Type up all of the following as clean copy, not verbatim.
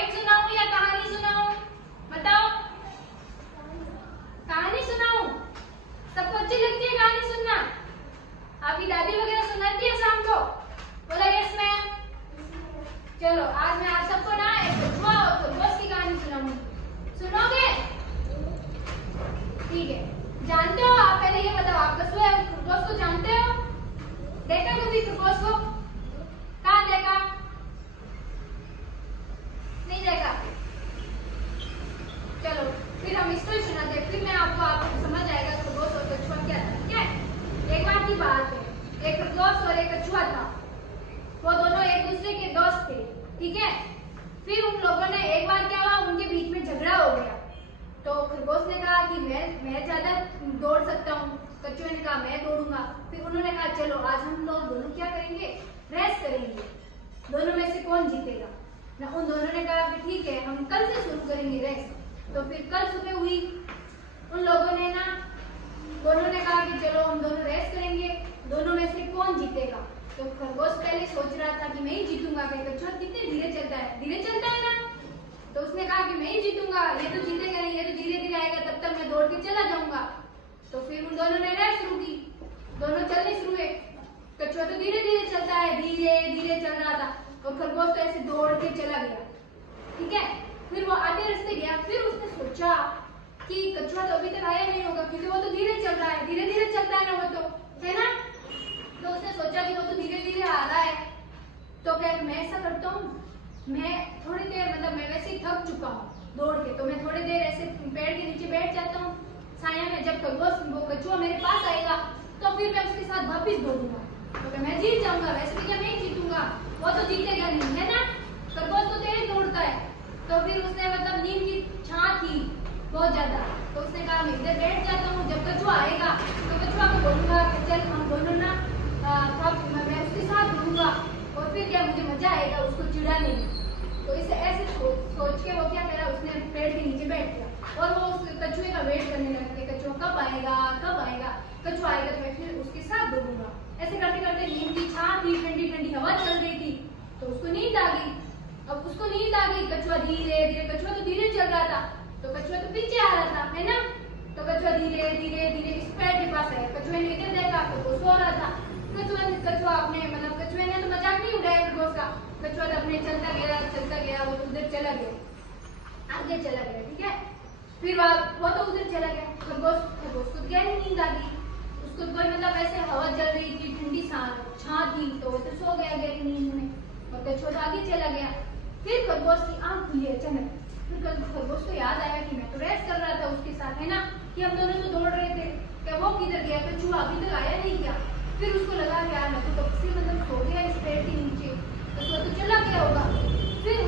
Poem सुनाऊं या कहानी सुनाऊं? बताओ, कहानी सुनाऊं? सबको अच्छी लगती है कहानी सुनना? आपकी दादी वगैरह सुनाती है शाम को? बोला यस मैम। चलो आज मैं आप सबको ना एक कछुआ और खरगोश की कहानी सुनाऊंगी, सुनोगे? ठीक है। जानते हो आप, पहले ये बताओ, आप कछुआ और खरगोश को जानते हो? देखा कभी खरगोश को? कहाँ देखा? नहीं देखा? चलो फिर हम स्टोरी सुनाते हैं, फिर मैं आपको समझ आएगा खरगोश और कछुआ क्या था। ठीक है? एक बार की बात है, एक खरगोश और एक कछुआ था। वो दोनों एक दूसरे के दोस्त थे। ठीक है? फिर उन लोगों ने एक बार क्या हुआ, उनके बीच में झगड़ा हो गया। तो खरगोश ने कहा कि मैं ज्यादा दौड़ सकता हूँ, कछुए ने कहा मैं दौड़ूंगा। फिर उन्होंने कहा चलो आज हम लोग दोनों क्या करेंगे, रेस करेंगे, दोनों में से कौन जीतेगा ना। उन दोनों ने कहा कि ठीक है हम कल से शुरू करेंगे रेस। तो फिर कल सुबह हुई, उन लोगों ने ना, दोनों ने कहा कि चलो हम दोनों रेस करेंगे, दोनों में से कौन जीतेगा। तो खरगोश पहले सोच रहा था कि मैं ही जीतूंगा, कछुआ कितने धीरे चलता है, धीरे चलता है ना। तो उसने कहा कि मैं ही जीतूंगा, ये तो जीतेगा नहीं, ये तो धीरे धीरे आएगा, तब तक मैं दौड़ के चला जाऊंगा। तो फिर उन दोनों ने रेस शुरू की, दोनों चलने शुरू हुए। कछुआ तो धीरे धीरे चलता है, धीरे धीरे चल रहा था, और खरगोश तो ऐसे दौड़ के चला गया। ठीक है? फिर वो आधे रास्ते गया, फिर उसने सोचा कि कछुआ तो अभी तक आया नहीं होगा, क्योंकि वो तो धीरे चल रहा है, धीरे धीरे चलता है ना वो तो, है ना। तो उसने सोचा कि वो तो धीरे धीरे आ रहा है, तो क्या मैं ऐसा करता हूँ, मैं थोड़ी देर, मतलब मैं वैसे ही थक चुका हूँ दौड़ के, तो मैं थोड़ी देर ऐसे पेड़ के नीचे बैठ जाता हूँ छाया में। जब खरगोश वो कछुआ मेरे पास आएगा तो फिर मैं उसके साथ वापिस दौड़ूंगा, तो मैं जीत जाऊंगा। वैसे भी क्या मैं ही जीतूंगा, वो तो जीतेगा नहीं, है ना। खरगोश तो तेज दौड़ता है। तो फिर उसने, मतलब नीम की छां थी बहुत ज्यादा, तो उसने कहा मैं इधर बैठ जाता हूँ, जब कछुआ आएगा तो कछुआ को बोलूंगा कि चल हम दोनों ना मैं उसके साथ दौड़ूंगा, और फिर क्या मुझे मजा आएगा उसको चिढ़ाने में। तो इसे ऐसे सोच के वो क्या करा, उसने पेड़ के नीचे बैठ गया और वो उस कछुए का वेट करने लगा कि कछुआ कब आएगा, कब आएगा, कछुआ आएगा तो मैं फिर उसके साथ दौड़ूंगा। ऐसे करते करते नीम की छां थी, ठंडी ठंडी हवा चल रही थी, तो उसको नींद आ गई। अब उसको नींद आ गई, कछुआ धीरे धीरे, कछुआ तो धीरे चल रहा था, तो कछुआ तो पीछे आ रहा था, है ना। तो कछुआ धीरे धीरे धीरे इस पेड़ के पास आया, कछुए ने इधर देखा तो वो सो रहा था। कछुआ अपने, मतलब कछुए ने तो मजाक नहीं उड़ाया खरगोश का, कछुआ तो अपने चलता गया, वो तो उधर चला गया, आगे चला गया। ठीक है? फिर वो तो उधर चला गया, खरगोश को गहरी नींद आ गई, उसको कोई, मतलब ऐसे हवा चल रही थी, ठंडी छां थी, तो वो तो सो गया गहरी नींद में, और कछुआ तो आगे चला गया। फिर खरगोश की आंख खुली अचानक, फिर खरगोश को याद आया कि मैं तो रेस कर रहा था उसके साथ, है ना, कि हम दोनों तो दौड़ रहे थे, क्या वो किधर गया, कछुआ अभी तक आया नहीं क्या। फिर उसको लगा कि यार मैं तो कब से, मतलब सो गया इस पेड़ के नीचे, कछुआ तो चला गया होगा। फिर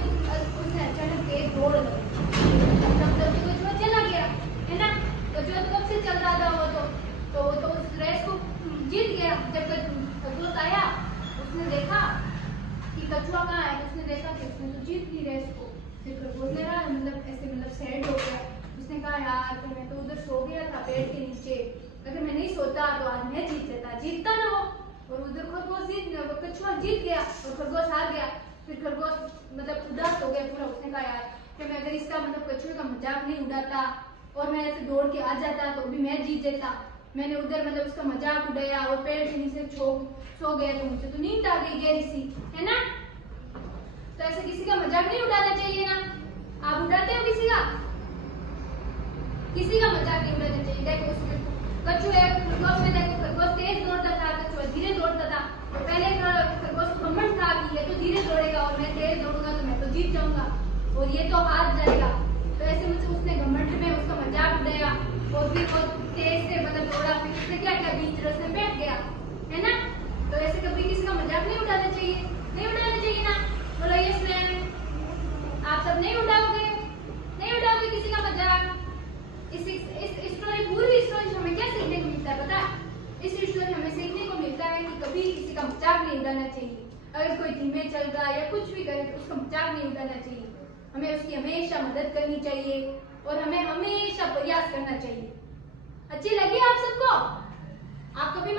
उसने अचानक तेज दौड़ लगाई, तब तक तो कछुआ चला गया, है ना। कछुआ तो कब से चल रहा था, वो तो उस रेस को जीत गया। जब खरगोश आया, उसने देखा कि कछुआ कहाँ है, उसने देखा कि उसने तो जीत ली रेस को। फिर खरगोश ने रहा, मतलब सैड हो गया, उसने कहा यार तो मैं तो उधर सो गया था पेड़ के नीचे, अगर मैं नहीं सोता तो आज मैं जीतता ना वो, और उधर कछुआ जीत गया और खरगोश हार गया। फिर खरगोश, मतलब उदास हो गया पूरा, उसने कहा यार कि मैं अगर इसका, मतलब कछुए का मजाक नहीं उड़ाता और मैं ऐसे दौड़ के आ जाता तो भी मैं जीत जाता। मैंने उधर, मतलब उसका मजाक उड़ाया और पेड़ के नीचे सो गया, तो मुझे तो नींद आ गई गहरी सी, है ना। तो ऐसे किसी का मजाक नहीं उड़ाना चाहिए ना। आप उड़ाते हो किसी का मजाक नहीं उड़ाना चाहिए। देखो उसमें खरगोश में देखो, खरगोश तेज दौड़ता था, कछुआ धीरे दौड़ता था। तो पहले खरगोश को घमंड था कि ये तो धीरे दौड़ेगा और मैं तेज दौड़ूंगा तो मैं तो जीत जाऊंगा, और ये तो हार जाएगा। तो ऐसे मुझे उसने घमंड में उसका मजाक उड़ाया और फिर वो तेज से, मतलब दौड़ा, फिर उसने क्या किया, बीच रास्ते में बैठ गया, है ना। तो ऐसे कभी किसी का मजाक नहीं उड़ाना चाहिए, नहीं उड़ाना चाहिए ना। बोलो यस मैम। आप सब नहीं उड़ाओगे किसी का मजाक। इस स्टोरी, पूरी स्टोरी से हमें क्या सीखने को मिलता है पता है? इस स्टोरी हमें सीखने को मिलता है कि कभी किसी का मजाक नहीं उड़ाना चाहिए। अगर कोई धीमे चल रहा है या कुछ भी करे तो उसका मजाक नहीं उड़ाना चाहिए, हमें उसकी हमेशा मदद करनी चाहिए और हमें हमेशा प्रयास करना चाहिए। अच्छी लगी आप सबको? आप कभी